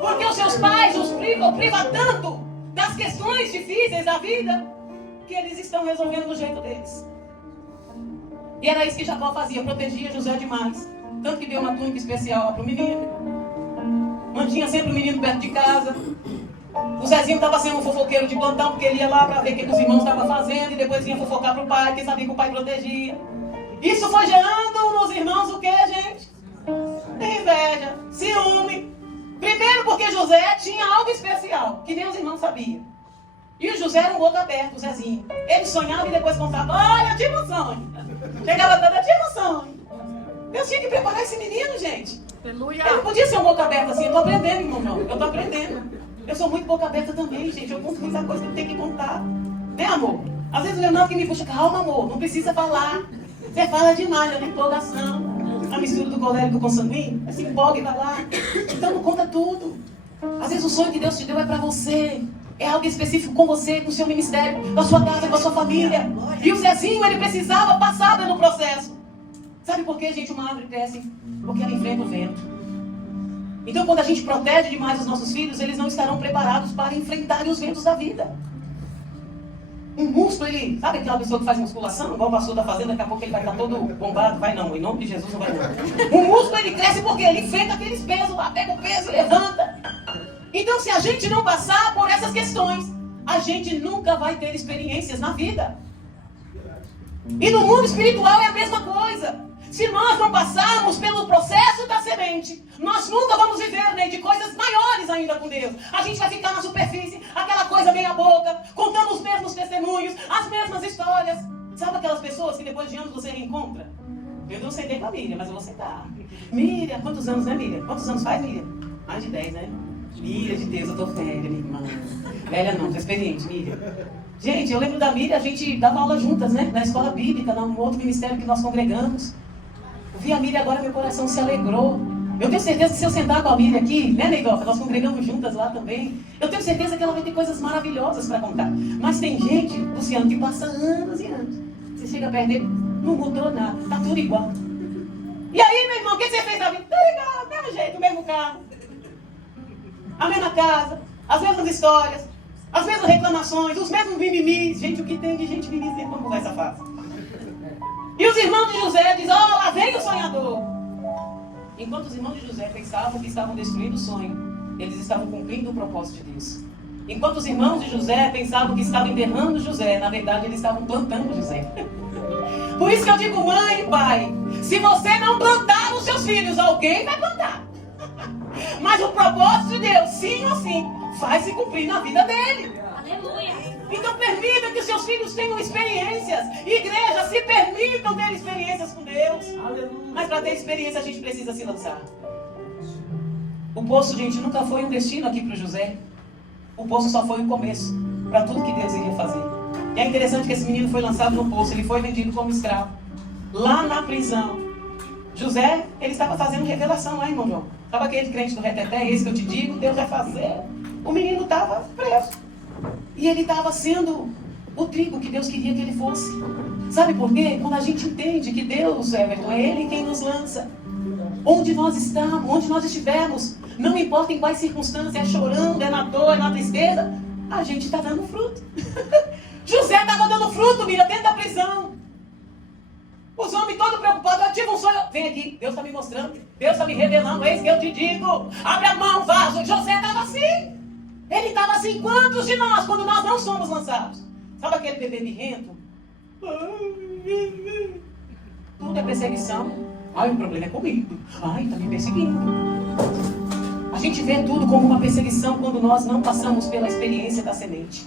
Porque os seus pais os privam tanto das questões difíceis da vida que eles estão resolvendo do jeito deles. E era isso que Jacó fazia, protegia José demais. Tanto que deu uma túnica especial para o menino. Mantinha sempre o menino perto de casa. O Zezinho estava sendo um fofoqueiro de plantão, porque ele ia lá para ver o que os irmãos estavam fazendo e depois vinha fofocar para o pai, porque sabia que o pai protegia. Isso foi gerando nos irmãos o que, gente? Inveja, ciúme. Primeiro porque José tinha algo especial, que nem os irmãos sabiam. E o José era um boca aberto, o Zezinho. Ele sonhava e depois contava, olha, eu tive um sonho. Chegava toda, eu tive um sonho. Deus tinha que preparar esse menino, gente. Aleluia. Ele não podia ser um boca aberta assim, eu estou aprendendo, irmão, não. Eu estou aprendendo. Eu sou muito boca aberta também, gente. Eu conto muita coisa que eu tenho que contar. Né, amor? Às vezes o Leonardo que me puxa, calma, amor, não precisa falar. Você fala demais, é uma empolgação. A mistura do colérico com sanguíneo, se empolga e vai lá. Então não conta tudo. Às vezes o sonho que Deus te deu é para você. É algo específico com você, com o seu ministério, com a sua casa, com a sua família. E o Zezinho, ele precisava passar pelo processo. Sabe por que, gente, uma árvore cresce? Porque ela enfrenta o vento. Então, quando a gente protege demais os nossos filhos, eles não estarão preparados para enfrentarem os ventos da vida. Um músculo, ele... Sabe aquela pessoa que faz musculação? Igual o pastor está fazendo, daqui a pouco ele vai estar todo bombado. Vai não, em nome de Jesus não vai não. O músculo, ele cresce porque ele enfrenta aqueles pesos lá, pega o peso, levanta. Então, se a gente não passar por essas questões, a gente nunca vai ter experiências na vida. E no mundo espiritual é a mesma coisa. Se nós não passarmos pelo processo da semente, nós nunca vamos viver, né, de coisas maiores ainda com Deus. A gente vai ficar na superfície, aquela coisa meia boca, contando os mesmos testemunhos, as mesmas histórias. Sabe aquelas pessoas que depois de anos você reencontra? Eu não sentei com a Miriam, mas eu vou sentar. Miriam, quantos anos, né, Miriam? Quantos anos faz, Miriam? Mais de 10, né? Miriam de Deus, eu tô velha, minha irmã. Velha não, tô experiente, Miriam. Gente, eu lembro da Miriam, a gente dava aula juntas, né? Na escola bíblica, num outro ministério que nós congregamos. Eu vi a Miriam agora, meu coração se alegrou. Eu tenho certeza que se eu sentar com a Miriam aqui, né, Neidofa? Nós congregamos juntas lá também. Eu tenho certeza que ela vai ter coisas maravilhosas para contar. Mas tem gente, Luciano, que passa anos e anos. Você chega perto dele, não mudou nada, tá tudo igual. E aí, meu irmão, o que você fez da vida? Tá igual, mesmo jeito, o mesmo carro. A mesma casa, as mesmas histórias, as mesmas reclamações, os mesmos mimimis. Gente, o que tem de gente mimimi vamos mudar essa fase. E os irmãos de José dizem, ó, lá vem o sonhador. Enquanto os irmãos de José pensavam que estavam destruindo o sonho, eles estavam cumprindo o propósito de Deus. Enquanto os irmãos de José pensavam que estavam enterrando José, na verdade eles estavam plantando José. Por isso que eu digo, mãe e pai, se você não plantar os seus filhos, alguém vai plantar. Mas o propósito de Deus, sim ou sim, vai se cumprir na vida dele. Aleluia. Então permita que seus filhos tenham experiências. Igreja, se permitam ter experiências com Deus. Aleluia. Mas para ter experiência a gente precisa se lançar. O poço, gente, nunca foi um destino aqui para o José. O poço só foi o começo para tudo que Deus iria fazer. E é interessante que esse menino foi lançado no poço. Ele foi vendido como escravo. Lá na prisão. José, ele estava fazendo revelação lá, irmão João. Estava aquele crente do reteté, esse que eu te digo, Deus vai fazer. O menino estava preso. E ele estava sendo o trigo que Deus queria que ele fosse. Sabe por quê? Quando a gente entende que Deus, Everton, é Ele quem nos lança. Onde nós estamos, onde nós estivermos, não importa em quais circunstâncias, é chorando, é na dor, é na tristeza, a gente está dando fruto. José estava dando fruto, Mira, dentro da prisão. Os homens todos preocupados, eu tive um sonho. Vem aqui, Deus está me mostrando, Deus está me revelando, eis que eu te digo, abre a mão, vá. José estava assim. Ele estava assim, quantos de nós, quando nós não somos lançados? Sabe aquele bebê birrento? Tudo é perseguição. Ai, o problema é comigo. Ai, está me perseguindo. A gente vê tudo como uma perseguição quando nós não passamos pela experiência da semente.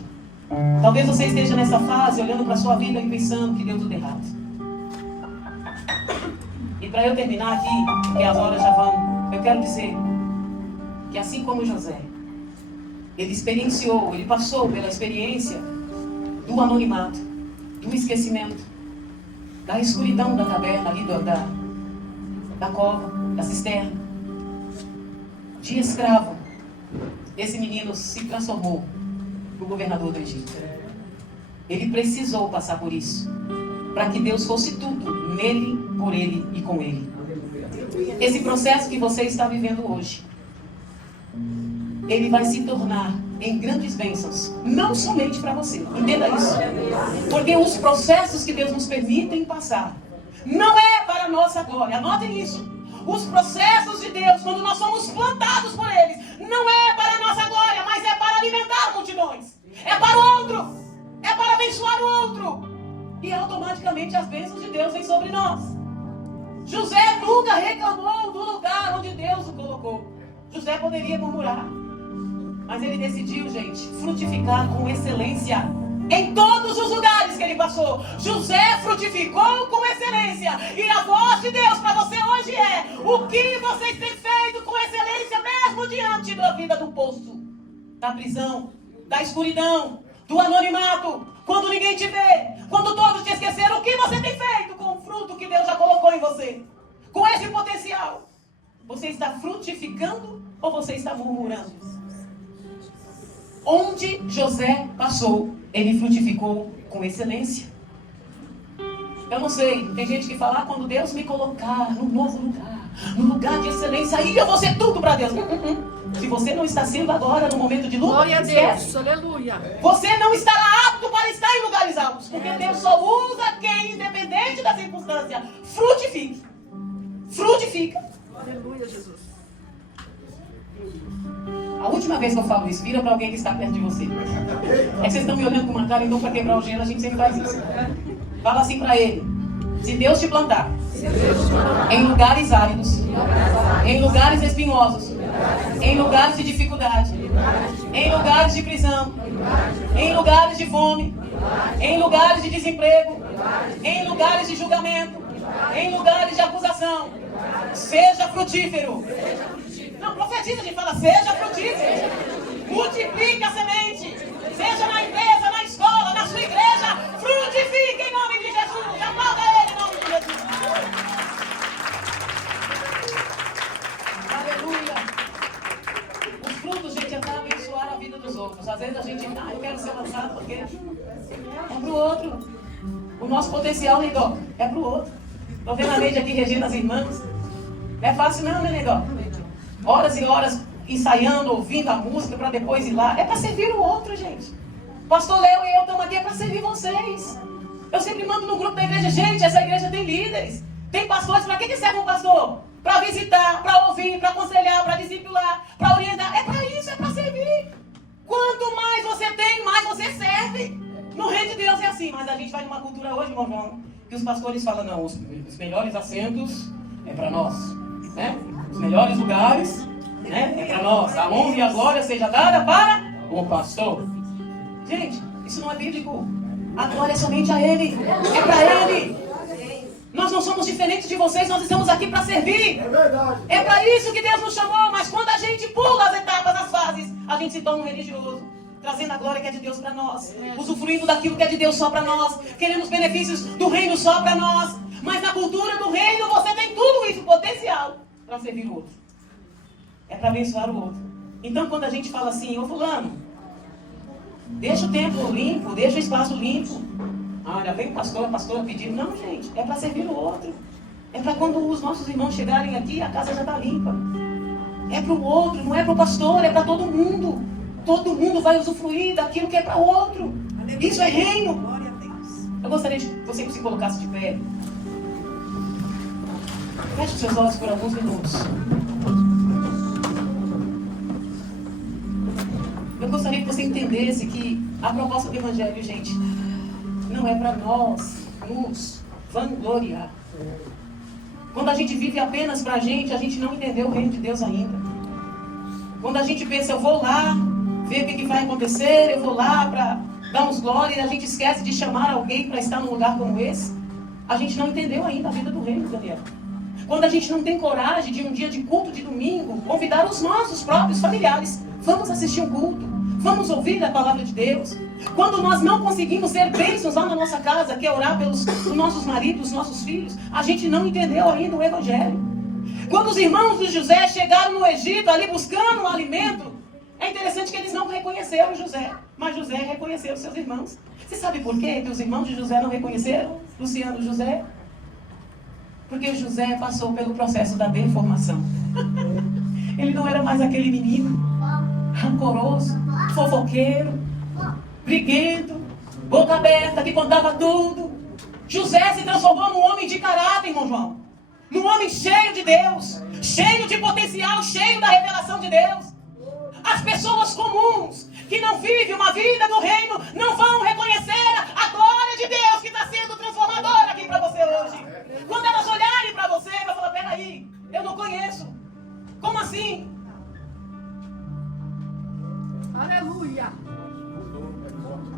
Talvez você esteja nessa fase, olhando para a sua vida e pensando que deu tudo errado. E para eu terminar aqui, porque as horas já vão, eu quero dizer que assim como José, ele experienciou, ele passou pela experiência do anonimato, do esquecimento, da escuridão da caverna ali, da cova, da cisterna, de escravo. Esse menino se transformou no governador do Egito. Ele precisou passar por isso, para que Deus fosse tudo, nele, por ele e com ele. Esse processo que você está vivendo hoje, ele vai se tornar em grandes bênçãos, não somente para você, entenda isso, porque os processos que Deus nos permitem passar, não é para a nossa glória, anotem isso, os processos de Deus, quando nós somos plantados por eles, não é para a nossa glória, mas é para alimentar multidões, é para o outro, é para abençoar o outro, e automaticamente as bênçãos de Deus vêm sobre nós. José nunca reclamou do lugar onde Deus o colocou. José poderia murmurar, mas ele decidiu, gente, frutificar com excelência em todos os lugares que ele passou. José frutificou com excelência. E a voz de Deus para você hoje é: o que vocês têm feito com excelência mesmo diante da vida do poço, da prisão, da escuridão, do anonimato, quando ninguém te vê, quando todos te esqueceram? O que você tem feito com o fruto que Deus já colocou em você? Com esse potencial? Você está frutificando ou você está murmurando? Onde José passou, ele frutificou com excelência. Eu não sei, tem gente que fala: quando Deus me colocar num novo lugar, num lugar de excelência, aí eu vou ser tudo para Deus. Se você não está sendo agora no momento de luta, glória a Deus, aleluia. Você não estará apto para estar em lugares altos, porque Deus só usa quem, independente da circunstância, frutifique. Frutifica. Aleluia, Jesus. A última vez que eu falo isso, vira para alguém que está perto de você. É que vocês estão me olhando com uma cara, então para quebrar o gelo a gente sempre faz isso. Fala assim para ele: se Deus te plantar em lugares áridos, em lugares espinhosos, em lugares de dificuldade, em lugares de prisão, em lugares de fome, em lugares de desemprego, em lugares de julgamento, em lugares de acusação, seja frutífero. Não, profetiza, a gente fala: seja frutífero. Multiplique a semente. Seja na empresa, na escola, na sua igreja. Frutifique em nome de Jesus. Aplauda ele em nome de Jesus. Aleluia. Os frutos, gente, é para abençoar a vida dos outros. Às vezes a gente, eu quero ser lançado porque é para o outro. O nosso potencial, Negó, é para o outro. Estou vendo a Neide aqui regendo as irmãs. Não é fácil não, né, Negó? Horas e horas ensaiando, ouvindo a música para depois ir lá. É para servir o outro, gente. Pastor Léo e eu estamos aqui para servir vocês. Eu sempre mando no grupo da igreja: gente, essa igreja tem líderes, tem pastores. Para que serve um pastor? Para visitar, para ouvir, para aconselhar, para discipular, para orientar. É para isso, é para servir. Quanto mais você tem, mais você serve. No reino de Deus é assim. Mas a gente vai numa cultura hoje, meu irmão, que os pastores falam: não, os melhores assentos é para nós, né? Os melhores lugares, né, é para nós. A honra e a glória seja dada para o pastor. Gente, isso não é bíblico. A glória é somente a Ele. É para Ele. Nós não somos diferentes de vocês. Nós estamos aqui para servir. É verdade. É para isso que Deus nos chamou. Mas quando a gente pula as etapas, as fases, a gente se torna um religioso, trazendo a glória que é de Deus para nós, usufruindo daquilo que é de Deus só para nós, querendo os benefícios do reino só para nós. Mas na cultura do reino você tem tudo isso, potencial para servir o outro. É para abençoar o outro. Então quando a gente fala assim: ô fulano, Deixa o templo limpo, deixa o espaço limpo. Olha, vem o pastor, a pastora pedindo. Não, gente, é para servir o outro. É para quando os nossos irmãos chegarem aqui, a casa já está limpa. É para o outro, não é para o pastor, é para todo mundo. Todo mundo vai usufruir daquilo que é para o outro. Isso é reino. Glória a Deus. Eu gostaria de que você se colocasse de pé. Feche os seus olhos por alguns minutos. Eu gostaria que você entendesse que a proposta do Evangelho, gente, não é para nós nos vangloriar. Quando a gente vive apenas para a gente não entendeu o reino de Deus ainda. Quando a gente pensa, eu vou lá ver o que vai acontecer, eu vou lá para dar uns glórias, e a gente esquece de chamar alguém para estar num lugar como esse, a gente não entendeu ainda a vida do reino, Daniel. Quando a gente não tem coragem de um dia de culto de domingo, convidar os nossos próprios familiares, vamos assistir um culto, vamos ouvir a palavra de Deus. Quando nós não conseguimos ser bênçãos lá na nossa casa, que é orar pelos nossos maridos, nossos filhos, a gente não entendeu ainda o Evangelho. Quando os irmãos de José chegaram no Egito, ali buscando um alimento, é interessante que eles não reconheceram José, mas José reconheceu os seus irmãos. Você sabe por quê que os irmãos de José não reconheceram Luciano José? Porque José passou pelo processo da deformação. Ele não era mais aquele menino rancoroso, fofoqueiro, briguento, boca aberta, que contava tudo. José se transformou num homem de caráter, irmão João. Num homem cheio de Deus, cheio de potencial, cheio da revelação de Deus. As pessoas comuns, que não vivem uma vida do reino, não vão reconhecer a glória de Deus que está sendo transformadora aqui para você hoje. Quando elas olharem para você, vai falar, peraí, eu não conheço. Como assim? Aleluia.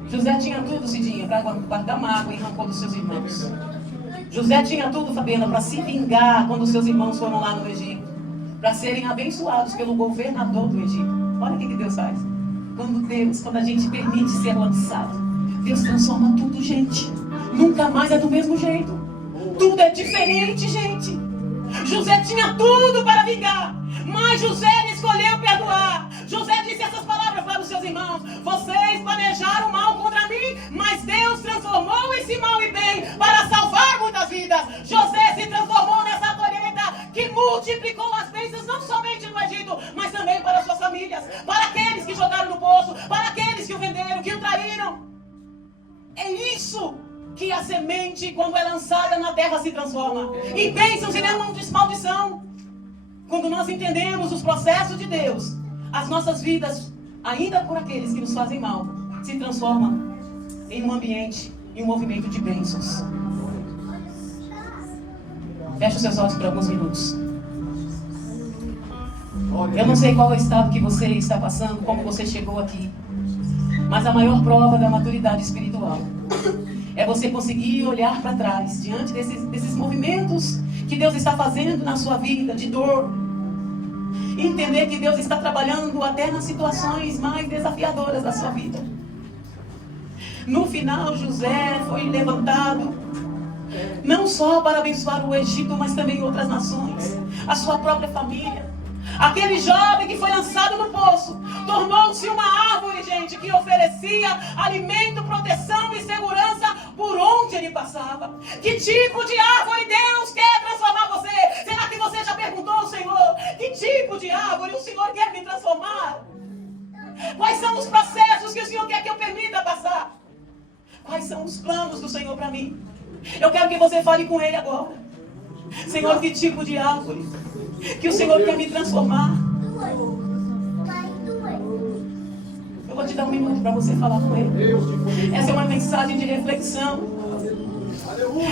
José tinha tudo, Cidinha, para guardar mágoa e rancor dos seus irmãos. José tinha tudo, Fabiana, para se vingar quando os seus irmãos foram lá no Egito. Para serem abençoados pelo governador do Egito. Olha o que Deus faz. Quando a gente permite ser lançado, Deus transforma tudo, gente. Nunca mais é do mesmo jeito. Tudo é diferente, gente. José tinha tudo para vingar, mas José escolheu perdoar. José disse essas palavras para os seus irmãos: vocês planejaram mal contra mim, mas Deus transformou esse mal em bem para salvar muitas vidas. José se transformou nessa colheita que multiplicou as bênçãos não somente no Egito, mas também para suas famílias, para aqueles que jogaram no poço, para aqueles que o venderam, que o traíram. É isso que a semente, quando é lançada na terra, se transforma em bênçãos e não em maldição. Quando nós entendemos os processos de Deus, as nossas vidas, ainda por aqueles que nos fazem mal, se transformam em um ambiente, em um movimento de bênçãos. Feche os seus olhos por alguns minutos. Eu não sei qual é o estado que você está passando, como você chegou aqui, mas a maior prova da maturidade espiritual é você conseguir olhar para trás, diante desses movimentos que Deus está fazendo na sua vida, de dor. E entender que Deus está trabalhando até nas situações mais desafiadoras da sua vida. No final, José foi levantado, não só para abençoar o Egito, mas também outras nações, a sua própria família. Aquele jovem que foi lançado no poço tornou-se uma árvore, gente, que oferecia alimento, proteção e segurança por onde ele passava. Que tipo de árvore Deus quer transformar você? Será que você já perguntou ao Senhor? Que tipo de árvore o Senhor quer me transformar? Quais são os processos que o Senhor quer que eu permita passar? Quais são os planos do Senhor para mim? Eu quero que você fale com Ele agora. Senhor, que tipo de árvore que o Senhor quer me transformar? Eu vou te dar um minuto para você falar com Ele. Essa é uma mensagem de reflexão.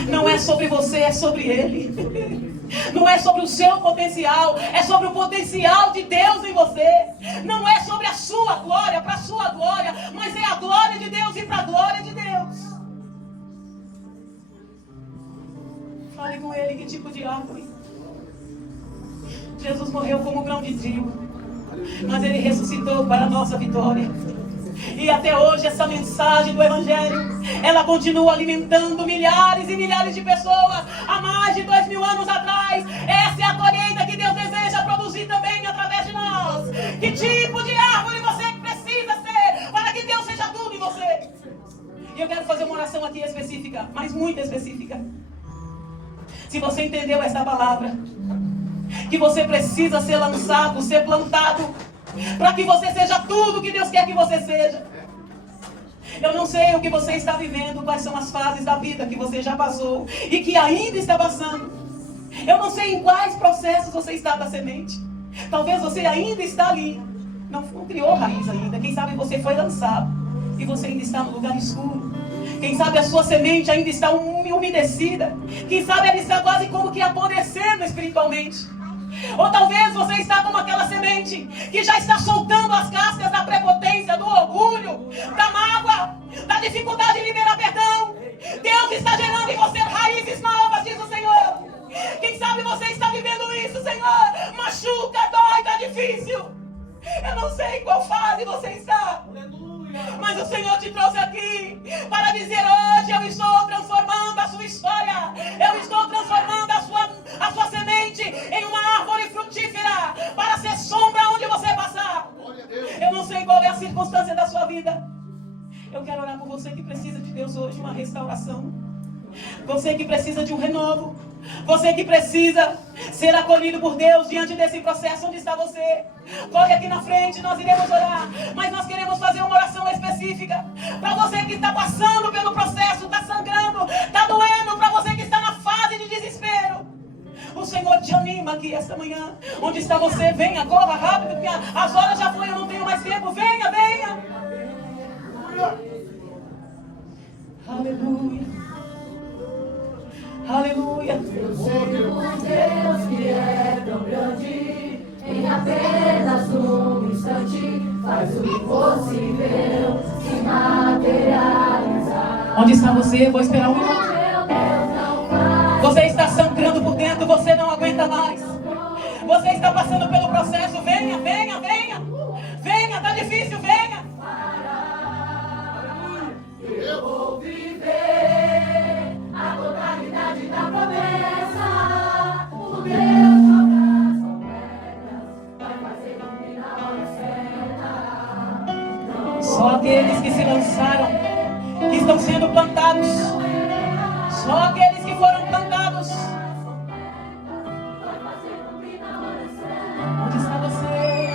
Não é sobre você, é sobre Ele. Não é sobre o seu potencial, é sobre o potencial de Deus em você. Não é sobre a sua glória, para a sua glória, mas é a glória de Deus e para a glória de Deus. Fale com Ele que tipo de árvore. Jesus morreu como grão de trigo, mas Ele ressuscitou para a nossa vitória. E até hoje essa mensagem do Evangelho, ela continua alimentando milhares e milhares de pessoas. Há mais de 2000 anos atrás, essa é a colheita que Deus deseja produzir também através de nós. Que tipo de árvore você precisa ser para que Deus seja tudo em E eu quero fazer uma oração aqui específica, mas muito específica. Se você entendeu essa palavra, que você precisa ser lançado, ser plantado, para que você seja tudo que Deus quer que você seja. Eu não sei o que você está vivendo, quais são as fases da vida que você já passou e que ainda está passando. Eu não sei em quais processos você está da semente. Talvez você ainda está ali, não criou raiz ainda. Quem sabe você foi lançado e você ainda está no lugar escuro. Quem sabe a sua semente ainda está umedecida. Quem sabe ela está quase como que apodrecendo espiritualmente. Ou talvez você está como aquela semente que já está soltando as cascas da prepotência, do orgulho, da mágoa, da dificuldade de liberar perdão. Deus está gerando em você raízes novas, diz o Senhor. Quem sabe você está vivendo isso, Senhor. Machuca, dói, está difícil. Eu não sei em qual fase você está. Mas o Senhor te trouxe aqui para dizer: hoje eu estou transformando a sua história. Eu estou transformando a sua semente em uma árvore frutífera para ser sombra onde você passar. Eu não sei qual é a circunstância da sua vida. Eu quero orar por você que precisa de Deus hoje, uma restauração. Você que precisa de um renovo. Você que precisa ser acolhido por Deus diante desse processo. Onde está você? Corre aqui na frente, nós iremos orar. Mas nós queremos fazer uma oração específica para você que está passando pelo processo, está sangrando, está doendo. Para você que está na fase de desespero, o Senhor te anima aqui esta manhã. Onde está você? Venha, corra rápido, porque as horas já foram, eu não tenho mais tempo. Venha, venha. Aleluia. Aleluia. Eu sei um Deus que é tão grande, em apenas um instante faz o impossível se materializar. Onde está você? Vou esperar um minuto. Você está sangrando por dentro, você não aguenta mais. Você está passando pelo processo. Venha, venha, venha. Venha, está difícil, venha. Eu vou viver a totalidade da promessa. O Deus abraço vai fazer cumprir na hora certa. Só aqueles que se lançaram, que estão sendo plantados. Só aqueles que foram plantados. Onde está você?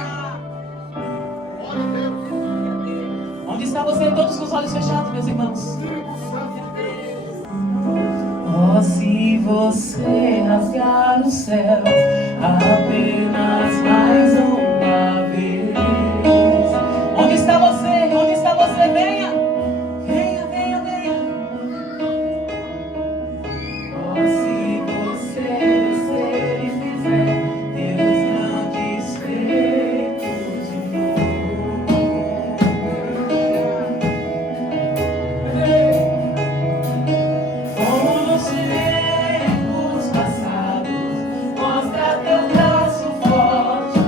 Onde está você? Todos com os olhos fechados, meus irmãos. Oh, se você rasgar os céus apenas mais uma vez. Onde está você? Onde está você? Venha. Venha, venha, venha. Oh, se você descer e fizer Deus grandes feitos de novo. Como nos tempos passados, mostra teu braço forte.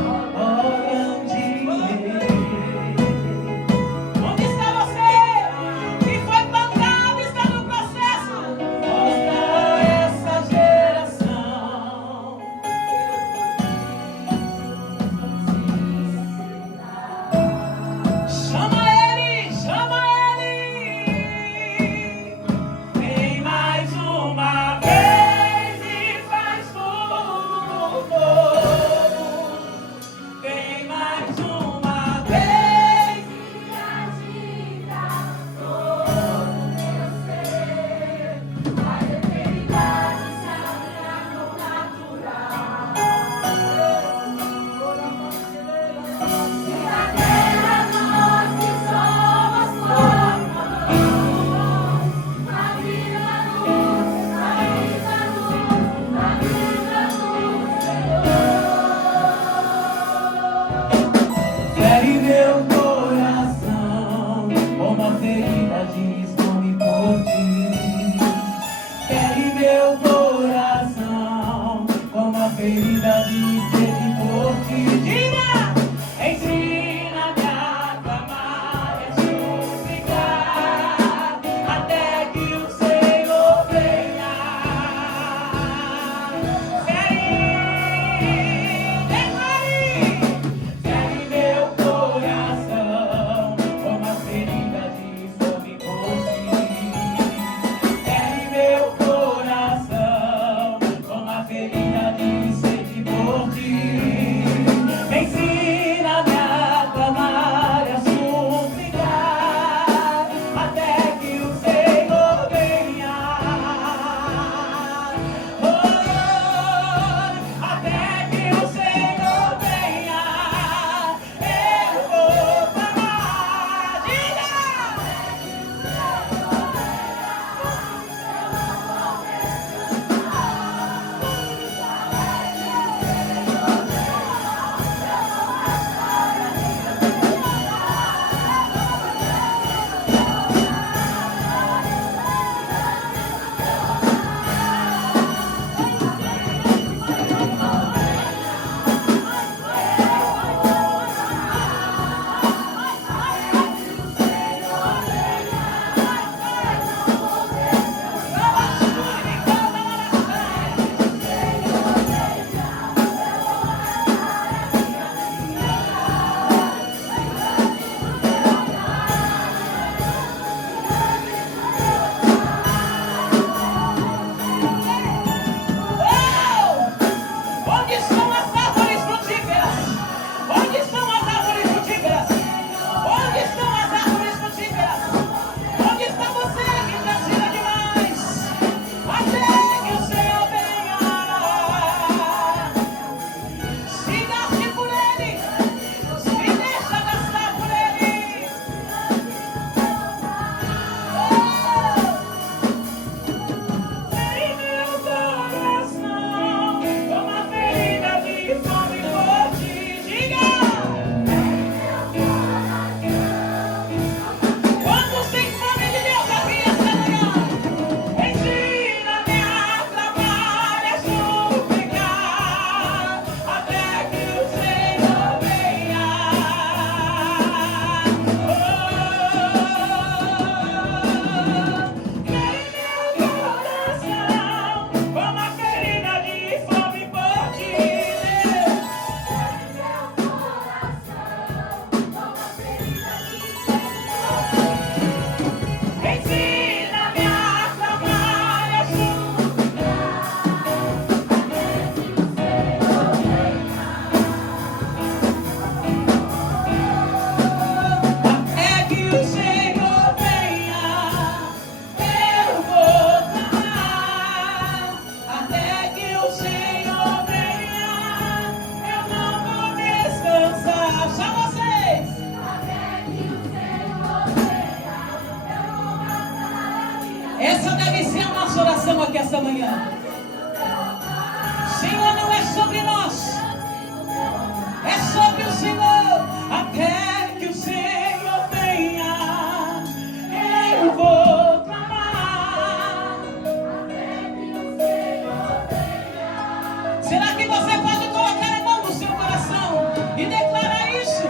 manhã. Senhor, não é sobre nós, é sobre o Senhor. Até que o Senhor venha, eu vou clamar. Será que você pode colocar a mão no seu coração e declarar isso?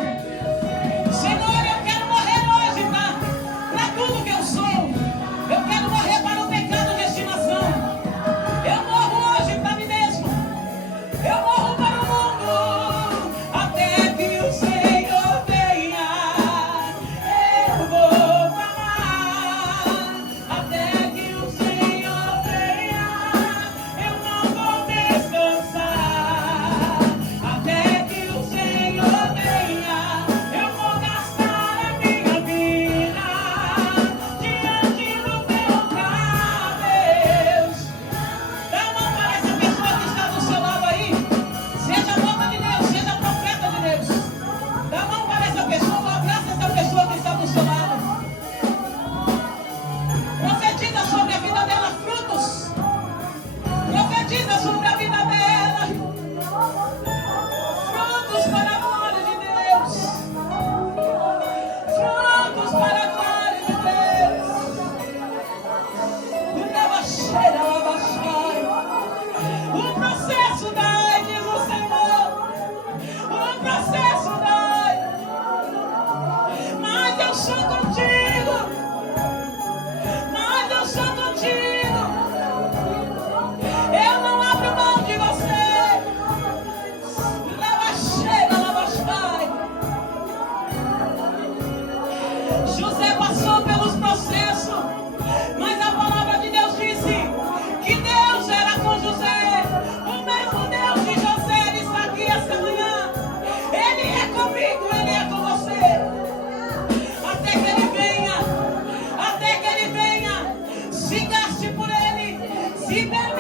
Senhor, eu quero morrer hoje para tudo que eu sou. Eu quero morrer para o pecado de estimação. Eu morro hoje para mim mesmo. Eu morro para o mundo. Até que o Senhor venha, eu vou clamar. Até que o Senhor venha, eu não vou descansar. Até que o Senhor venha, eu vou gastar a minha vida diante do teu altar, Deus. Dá a mão para essa pessoa que está do seu lado aí. Seja boca de Deus, seja profeta de Deus. Dá a mão para essa pessoa, abraça essa pessoa que está do seu lado. Profetiza sobre a vida dela frutos. Profetiza sobre a vida dela frutos para a glória de Deus. Frutos para a glória de Deus. O processo dai, diz o Senhor. O processo dai. Mas eu sou contigo. Mas eu sou contigo. Eu não abro mão de você. José passou pelos processos, mas a palavra de Deus disse que Deus era com José. O mesmo Deus de José ele está aqui esta manhã. Ele é comigo, ele é com você. Até que ele venha, se gaste por ele, se permita.